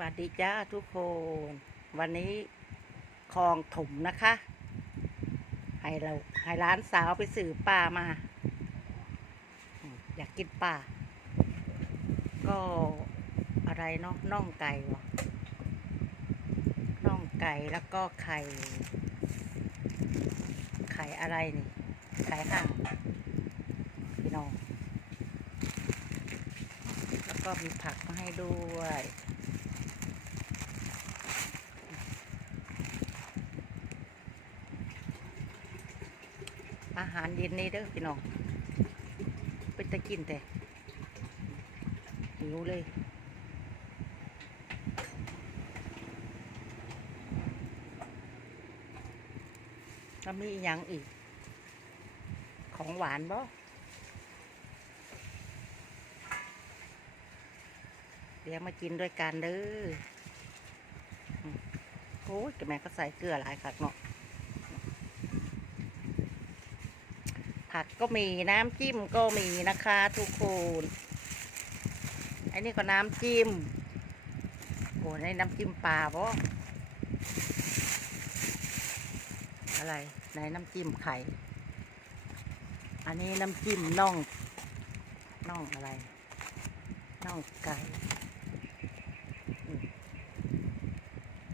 วัสดีจ้าทุกคน วันนี้คลองถมนะคะ ให้เราให้ร้านสาวไปสื่อปลามา อยากกินปลาก็อะไรเนาะน่องไก่วะน่องไก่แล้วก็ไข่ ไข่อะไรนี่ ไข่ห่างพี่น้อง แล้วก็มีผักมาให้ด้วย อาหารเย็นนี่เด้อพี่น้องเป็นตะกินแต่หิวเลยแล้วมีอหยังอีก ของหวานบ่เดี๋ยวมากินด้วยกันเด้อโอ้ยแกแม่ก็ใส่เกลือหลายคักเนาะ ผักก็มีน้ำจิ้มก็มีนะคะทุกคนอันนี้ก็น้ำจิ้มโอ้ในน้ำจิ้มปลาปะอะไรในน้ำจิ้มไข่ อันนี้น้ำจิ้มน่องน่องอะไรน่องไก่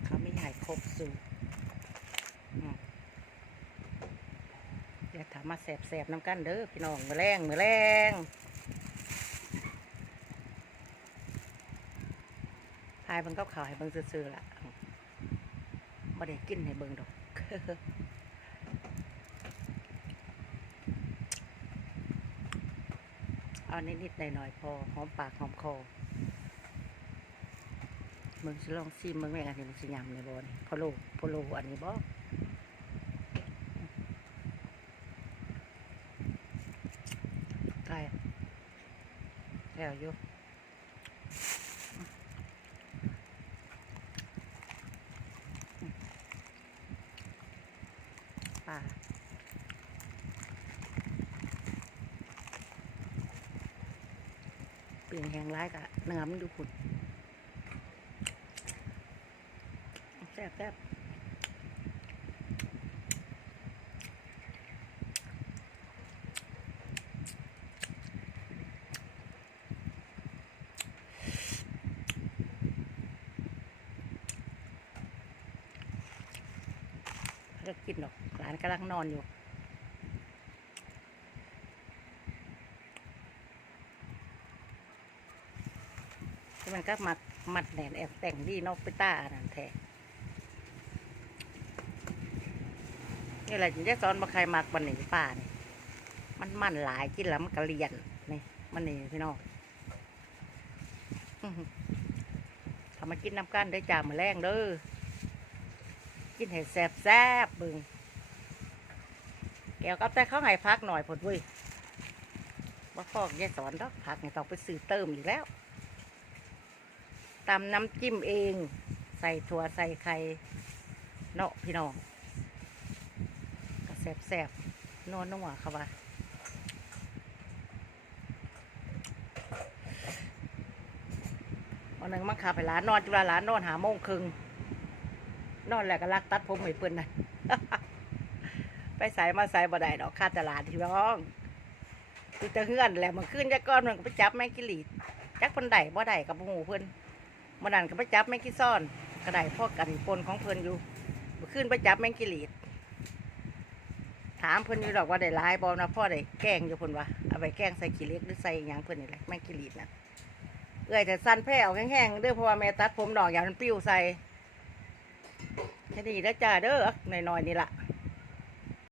เขาไม่ใหญ่ครบสูตรอืม เดี๋ยวถา มาแสบๆน้ำกันเด้อพี่น้องมือแรงมือแรงพายเบิ่งกับข่าวให้เบิ่งซื่อๆล่ะม่ได้กินให้เบิ่งดอกเอานิดๆหน่อยๆพอหอมปากหอมคอมึงสิลองซิมมึงแม่งอันนี้มึงสิยำในบ่นี่พอโลพอโลอันนี้บ่ ไก่ แล้วอยู่ปลาเปลี่ยนแหงร้ายกะเนื้อมันดูผุดแซ่บแซ่บ กกินหรอกหลานกำลังนอนอยู่ มันก็มัดมัดแหนนแอบแต่งดีนอกไปต้านั่นแท้นี่แหละจึงจะสอนมาใครมักบันหนีป่านี่มันมันหลายกินแล้วมันกระเรียนนี่มันนี่พี่น้องทำมากินน้ำกันได้จ่ามาแรงเด้อ กินให้แซ่บแซ่บบึงแก้วกับแต่เขาให้พักหน่อยผดเว้ยว่าพ่อยายสอนดอกพักนี่ต้องไปซื้อเติมอีกแล้วตำน้ำจิ้มเอง ใส่ถั่วใส่ไข่เนาะพี่น้องก็แสบแสบนัวนัวค่ะว่าวันหนึ่งมังคาไปร้านนอนจุฬาร้านนอนหาโมงครึ่ง นอนแล้วก็ลักตัดผมให้เพื่อนนะไปใส่มาใส่บ่ได้ดอกค่าตลาดที่ร้องคือจะเฮือนแหละมันขึ้นจะก้อนมันก็ไปจับแม่กิลีดจักคนใดบ่ได้กับหมูเพื่อนมื่อนั้นก็ไปจับแมงกี้ซ่อนกระไดพ่อกันปนของเพิ่นอยู่มื่อคืนไปจับแมงกี้หลีดถามเพิ่นอยู่ดอกว่าได้หลายบอลนะพ่อได้แกล้งอยู่เพิ่นว่าเอาไปแกล้งใส่ขี้เล็กหรือใส่หยังเพิ่นนี่แหละแมงกี้หลีดนะเอ้อยแต่สั้นแพ้เอาแห้งๆเด้อเพราะว่าแม่ตัดผมดอกอย่างมันปลิวใส่ แค่นี้แล้วจ้าเด้อหน่อยๆนี่ล่ะ